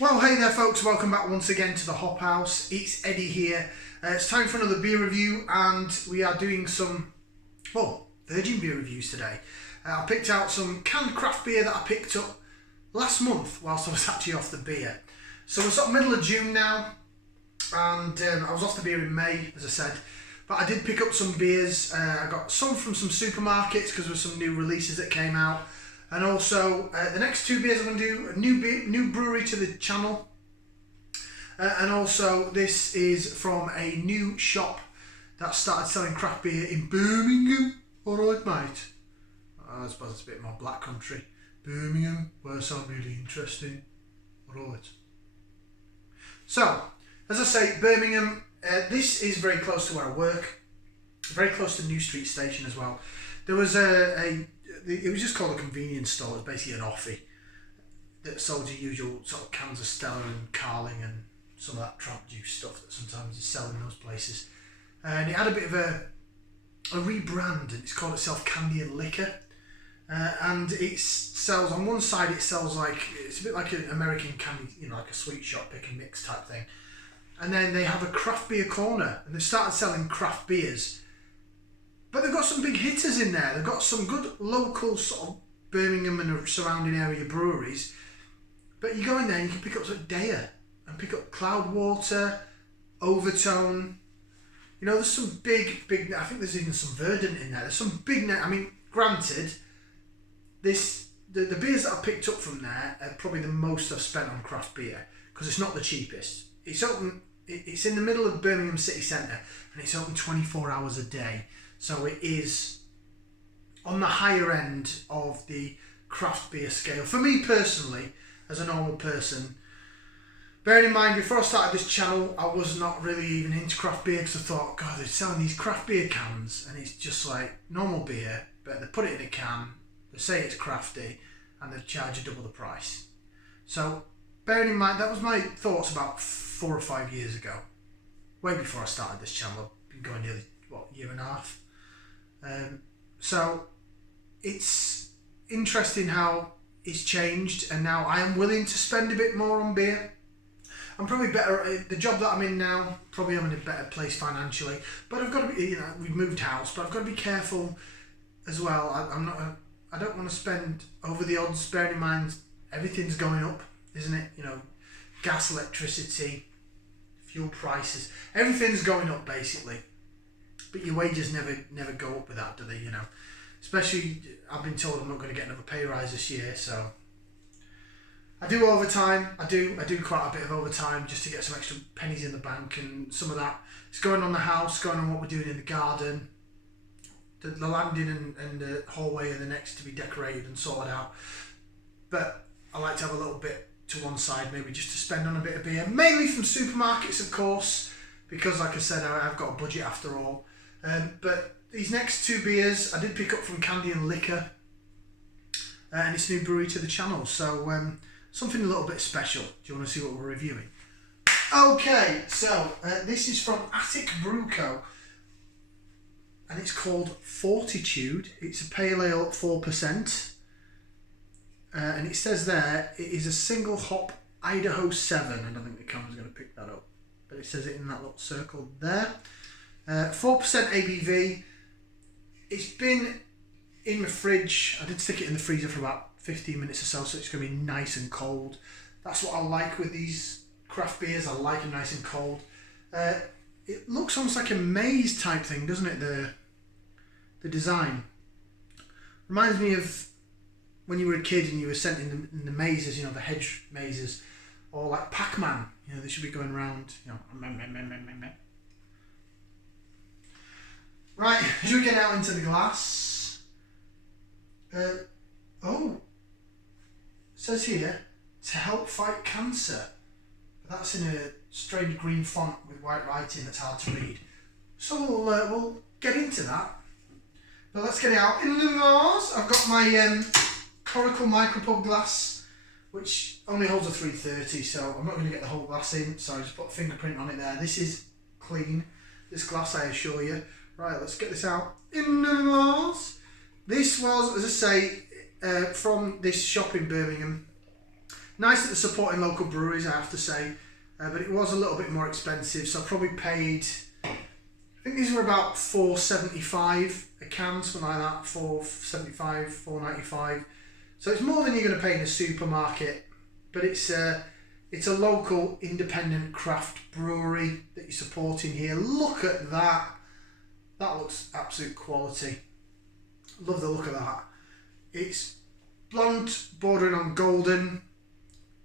Well, hey there folks, welcome back once again to the Hop House. It's Eddie here. It's time for another beer review, and we are doing some, virgin beer reviews today. I picked out some canned craft beer that I picked up last month whilst I was actually off the beer. So we're sort of middle of June now, and I was off the beer in May, as I said. But I did pick up some beers. I got some from some supermarkets because there were some new releases that came out. And also, the next two beers I'm going to do, a new brewery to the channel. And also, this is from a new shop that started selling craft beer in Birmingham. Alright, mate. I suppose it's a bit more black country. Birmingham, where it sounds really interesting. Alright. So, as I say, Birmingham, this is very close to where I work. Very close to New Street Station as well. There was it was just called a convenience store. It was basically an offie that sold your usual sort of cans of Stella and Carling and some of that trap juice stuff that sometimes is selling in those places. And it had a bit of a rebrand, and it's called itself Candy and Liquor. And it sells, on one side it sells like, it's a bit like an American candy, like a sweet shop pick and mix type thing. And then they have a craft beer corner, and they've started selling craft beers. But they've got some big hitters in there. They've got some good local sort of Birmingham and surrounding area breweries. But you go in there and you can pick up sort of Daya and pick up Cloudwater, Overtone. There's some big, I think there's even some Verdant in there. There's some big, granted, the beers that I picked up from there are probably the most I've spent on craft beer because it's not the cheapest. It's open, it's in the middle of Birmingham city centre, and it's open 24 hours a day. So it is on the higher end of the craft beer scale. For me personally, as a normal person, bearing in mind, before I started this channel, I was not really even into craft beer because I thought, God, they're selling these craft beer cans and it's just like normal beer, but they put it in a can, they say it's crafty, and they charge you double the price. So bearing in mind, that was my thoughts about 4 or 5 years ago, way before I started this channel. I've been going nearly, year and a half. So it's interesting how it's changed, and now I am willing to spend a bit more on beer. I'm probably better, the job that I'm in now, probably I'm in a better place financially, but I've got to be, we've moved house, but I've got to be careful as well. I don't want to spend over the odds, bearing in mind everything's going up, isn't it? Gas, electricity, fuel prices, everything's going up basically. But your wages never go up with that, do they? Especially, I've been told I'm not going to get another pay rise this year, so I do overtime. I do quite a bit of overtime just to get some extra pennies in the bank, and some of that is going on the house, going on what we're doing in the garden. The landing and the hallway are the next to be decorated and sorted out. But I like to have a little bit to one side, maybe just to spend on a bit of beer, mainly from supermarkets, of course, because like I said, I've got a budget after all. But these next two beers I did pick up from Candy and Liquor, and it's new brewery to the channel, so something a little bit special. Do you want to see what we're reviewing? Okay, so this is from Attic Brew Co, and it's called Fortitude. It's a pale ale at 4%, and it says there it is a single hop Idaho 7. I don't think the camera's going to pick that up, but it says it in that little circle there. 4% ABV. It's been in my fridge. I did stick it in the freezer for about 15 minutes or so it's going to be nice and cold. That's what I like with these craft beers. I like them nice and cold. It looks almost like a maze type thing, doesn't it? The design reminds me of when you were a kid and you were sent in the mazes, the hedge mazes, or like Pac-Man. They should be going around. Right, should we get out into the glass? It says here, to help fight cancer. That's in a strange green font with white writing that's hard to read. So we'll get into that. But let's get it out in the glass. I've got my Coracle Micropub glass, which only holds a 330, so I'm not going to get the whole glass in, so I just put a fingerprint on it there. This is clean, this glass, I assure you. Right, let's get this out in the glass. This was, as I say, from this shop in Birmingham. Nice that they're supporting local breweries, I have to say, but it was a little bit more expensive, so I probably paid, I think these were about $4.75 a can, something like that, $4.75, $4.95. So it's more than you're going to pay in a supermarket, but it's a local independent craft brewery that you're supporting here. Look at that. That looks absolute quality. Love the look of that. It's blonde, bordering on golden,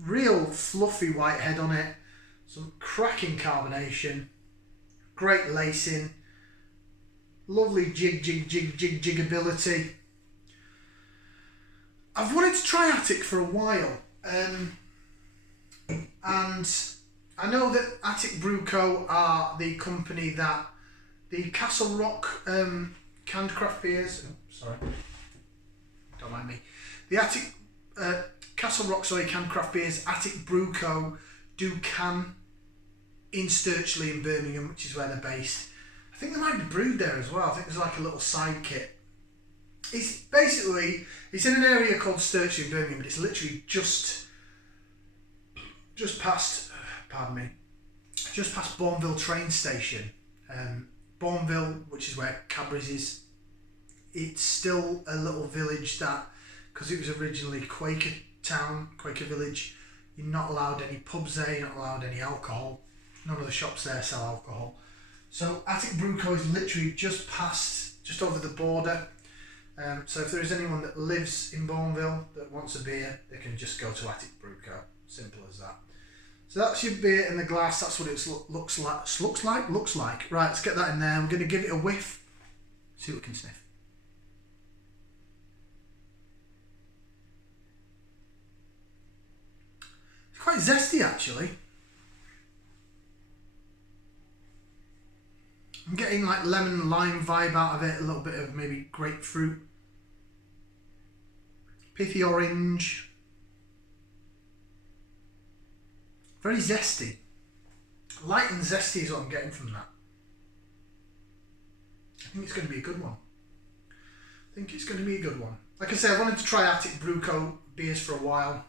real fluffy white head on it, some cracking carbonation, great lacing, lovely jiggability. I've wanted to try Attic for a while, and I know that Attic Brew Co are the company that the Castle Rock canned craft beers, sorry, don't mind me, the Attic Castle Rock canned craft beers, Attic Brew Co do can in Sturchley in Birmingham, which is where they're based. I think they might be brewed there as well. I think there's like a little side kit. It's basically, it's in an area called Sturchley in Birmingham, but it's literally just past, just past Bourneville train station. Bourneville, which is where Cadbury's is, it's still a little village that, because it was originally Quaker town, Quaker village, you're not allowed any pubs there, you're not allowed any alcohol. None of the shops there sell alcohol. So Attic Brew Co is literally just over the border. So if there is anyone that lives in Bourneville that wants a beer, they can just go to Attic Brew Co. Simple as that. So that's your beer in the glass. That's what it looks like. Right, let's get that in there. I'm going to give it a whiff. See what we can sniff. It's quite zesty, actually. I'm getting like lemon lime vibe out of it. A little bit of maybe grapefruit, pithy orange. Very zesty. Light and zesty is what I'm getting from that. I think it's going to be a good one. Like I said, I wanted to try Attic Brew Co beers for a while.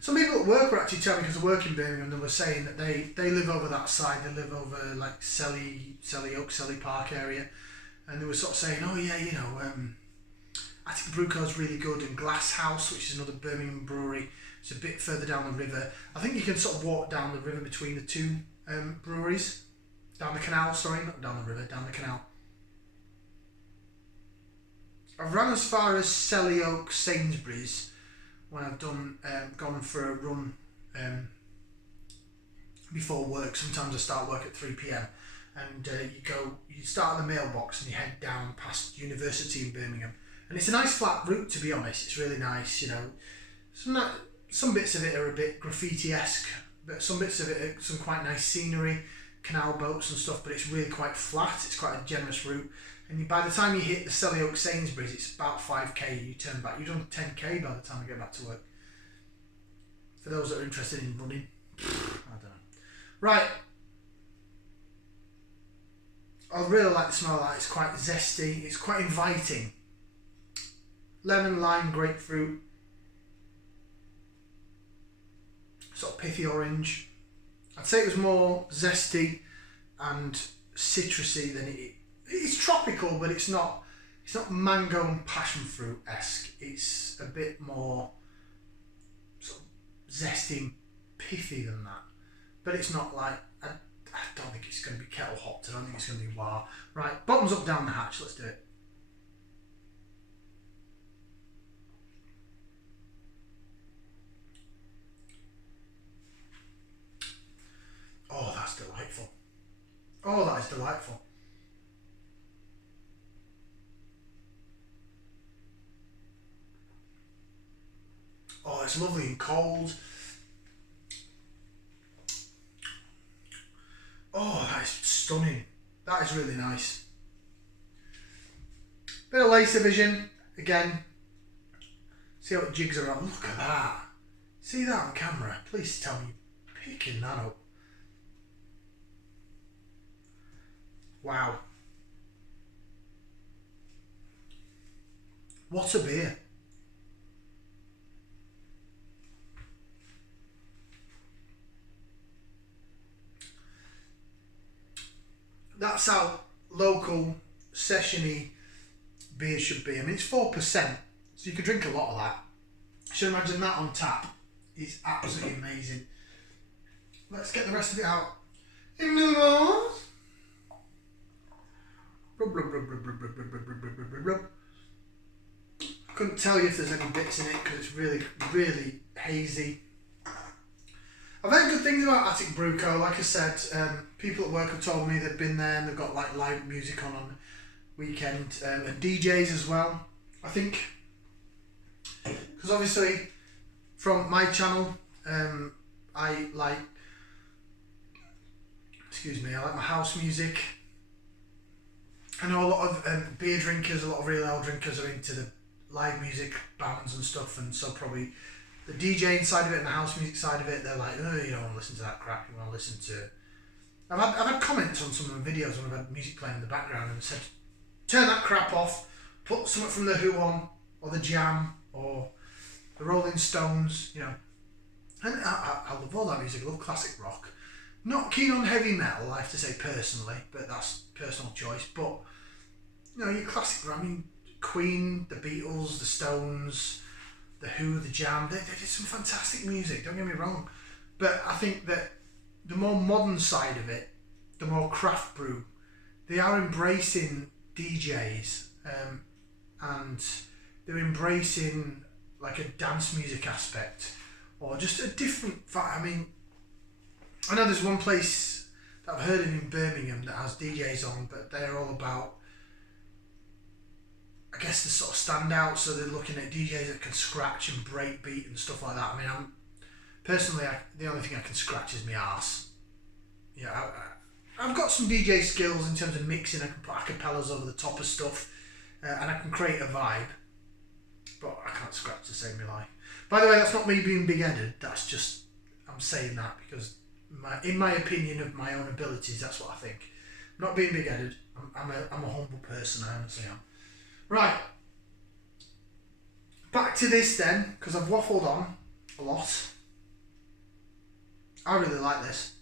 Some people at work were actually telling me, because I work in Birmingham, they were saying that they live over that side. They live over like Selly Oak, Selly Park area. And they were sort of saying, oh yeah, you know, Attic Brew Co is really good. And Glass House, which is another Birmingham brewery, it's a bit further down the river. I think you can sort of walk down the river between the two breweries. Down the canal, sorry, not down the river, down the canal. I've run as far as Selly Oak, Sainsbury's, when I've gone for a run before work. Sometimes I start work at 3 p.m. and you start at the mailbox and you head down past University in Birmingham. And it's a nice flat route, to be honest. It's really nice, you know. Some bits of it are a bit graffiti-esque, but some bits of it are some quite nice scenery, canal boats and stuff, but it's really quite flat. It's quite a generous route. And by the time you hit the Selly Oak Sainsbury's, it's about 5k, you turn back. You've done 10k by the time I get back to work. For those that are interested in running, I don't know. Right. I really like the smell of that. It's quite zesty. It's quite inviting. Lemon, lime, grapefruit. Sort of pithy orange. I'd say it was more zesty and citrusy than it's tropical, but it's not mango and passion fruit esque. It's a bit more sort of zesty and pithy than that. But it's not like, I don't think it's going to be kettle hopped. I don't think it's going to be wow. Right, bottoms up, down the hatch. Let's do it. Oh, that's delightful. Oh, that is delightful. Oh, it's lovely and cold. Oh, that is stunning. That is really nice. Bit of lace vision again. See how it jigs around. Look at that. See that on camera? Please tell me you're picking that up. Wow. What a beer. that's how local sessiony beer should be. I mean, it's 4%, so you could drink a lot of that. You should imagine that on tap. It's absolutely amazing. Let's get the rest of it out. In the nose. Rub, rub, rub, rub, rub, rub, rub, rub, rub, rub, rub, rub. I couldn't tell you if there's any bits in it because it's really, really hazy. I've heard good things about Attic Brew Co. Like I said, people at work have told me they've been there and they've got like live music on weekend and DJs as well. I think because obviously from my channel, I like my house music. I know a lot of beer drinkers, a lot of real ale drinkers are into the live music bands and stuff, and so probably the DJing side of it and the house music side of it, they're like, oh, you don't want to listen to that crap, you want to listen to... I've had comments on some of the videos when I've had music playing in the background and said, turn that crap off, put something from The Who on, or The Jam, or the Rolling Stones, you know. And I love all that music, I love classic rock. Not keen on heavy metal, I have to say personally, but that's personal choice. But, you know, your classic, I mean, Queen, the Beatles, the Stones, the Who, the Jam, they did some fantastic music, don't get me wrong. But I think that the more modern side of it, the more craft brew, they are embracing DJs and they're embracing like a dance music aspect or just a different vibe. I mean, I know there's one place that I've heard of in Birmingham that has DJs on, but they're all about, I guess, the sort of standout, so they're looking at DJs that can scratch and break beat and stuff like that. I mean, personally, the only thing I can scratch is my arse. Yeah, I've got some DJ skills in terms of mixing. I can put acapellas over the top of stuff, and I can create a vibe, but I can't scratch to save my life. By the way, that's not me being big-headed. That's just, I'm saying that because in my opinion of my own abilities, that's what I think. I'm not being big-headed. I'm a humble person, I honestly am. Right, back to this then, because I've waffled on a lot. I really like this.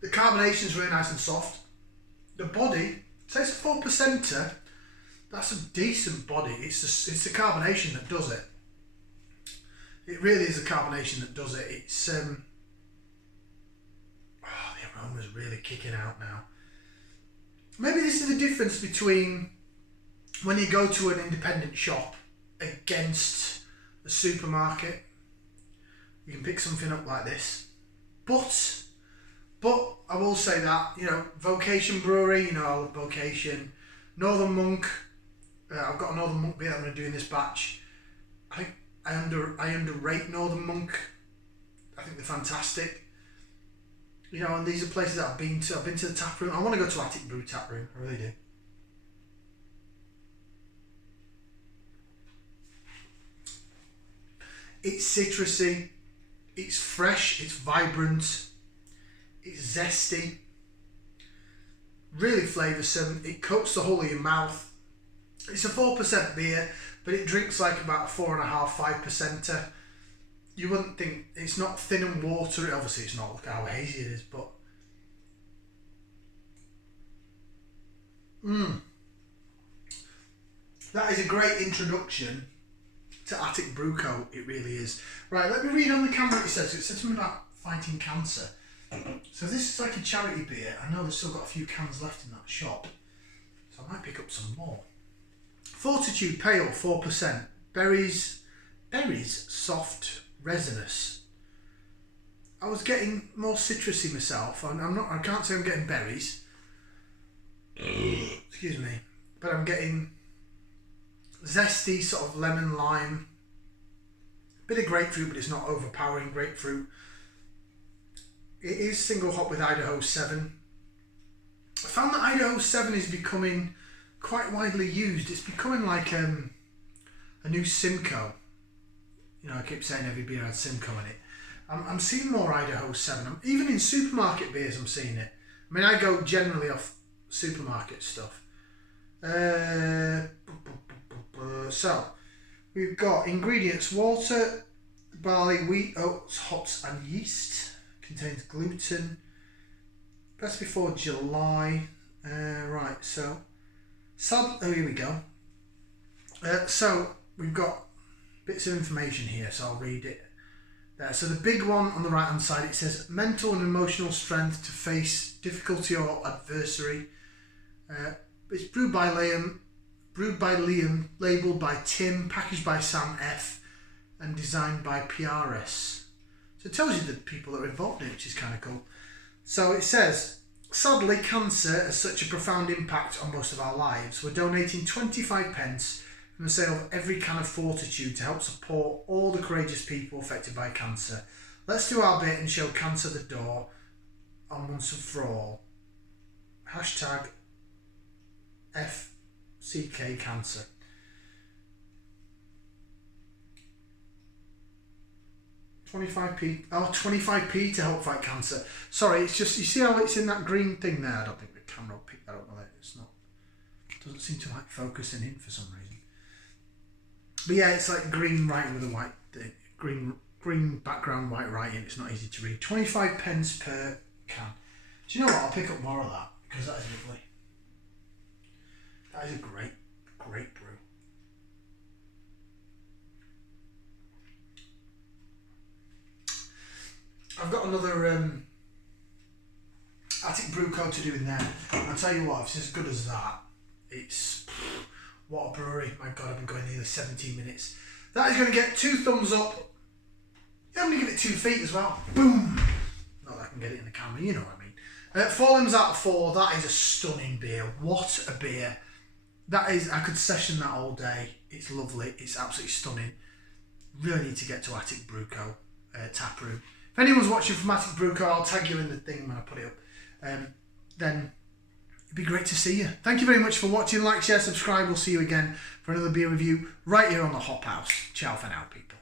The carbonation's really nice and soft. The body, say it's a 4%er, that's a decent body. It's the carbonation that does it. It really is the carbonation that does it. It's the aroma's really kicking out now. Maybe this is the difference between when you go to an independent shop against a supermarket. You can pick something up like this. But I will say that, you know, Vocation Brewery, you know, I love Vocation. Northern Monk, I've got a Northern Monk beer that I'm going to do in this batch. I think I underrate Northern Monk. I think they're fantastic. You know, and these are places that I've been to. I've been to the tap room. I want to go to Attic Brew tap room. I really do. It's citrusy. It's fresh. It's vibrant. It's zesty. Really flavoursome. It coats the whole of your mouth. It's a 4% beer, but it drinks like about a 4.5–5%er. You wouldn't think, it's not thin and watery. Obviously it's not, look how hazy it is, but that is a great introduction to Attic Brew Co. It really is. Right, let me read on the camera what it says. It says something about fighting cancer. So this is like a charity beer. I know they've still got a few cans left in that shop, so I might pick up some more. Fortitude Pale, 4%. Berries, soft, resinous. I was getting more citrusy myself. I can't say I'm getting berries. Excuse me. But I'm getting zesty, sort of lemon, lime. Bit of grapefruit, but it's not overpowering grapefruit. It is single hop with Idaho 7. I found that Idaho 7 is becoming quite widely used. It's becoming like a new Simcoe. You know, I keep saying every beer has Simcoe in it. I'm seeing more Idaho 7. Even in supermarket beers, I'm seeing it. I mean, I go generally off supermarket stuff. So, we've got ingredients: water, barley, wheat, oats, hops and yeast. Contains gluten. Best before July. Right, so here we go. So we've got bits of information here, so I'll read it there. So the big one on the right hand side, it says mental and emotional strength to face difficulty or adversary. It's brewed by Liam, labelled by Tim, packaged by Sam F, and designed by PRS. So it tells you the people that are involved in it, which is kind of cool. So it says, sadly, cancer has such a profound impact on most of our lives. We're donating 25 pence from the sale of every can of Fortitude to help support all the courageous people affected by cancer. Let's do our bit and show cancer the door on once and for all. Hashtag FCK Cancer. $25p to help fight cancer. Sorry, it's just, you see how it's in that green thing there? I don't think the camera will pick that up. It's not, it doesn't seem to like focusing in for some reason. But yeah, it's like green writing with a white, green background, white writing. It's not easy to read. 25 pence per can. Do you know what? I'll pick up more of that because that is lovely. That is a great brew. I've got another Attic Brew Co to do in there. And I'll tell you what, if it's as good as that, it's... What a brewery. My God, I've been going nearly 17 minutes. That is going to get 2 thumbs up. I'm going to give it 2 feet as well. Boom. Not that I can get it in the camera, you know what I mean. 4 limbs out of 4. That is a stunning beer. What a beer. That is, I could session that all day. It's lovely. It's absolutely stunning. Really need to get to Attic Brew Co. Taproom. If anyone's watching from Attic Brew Co, I'll tag you in the thing when I put it up. Then it'd be great to see you. Thank you very much for watching. Like, share, subscribe. We'll see you again for another beer review right here on the Hop House. Ciao for now, people.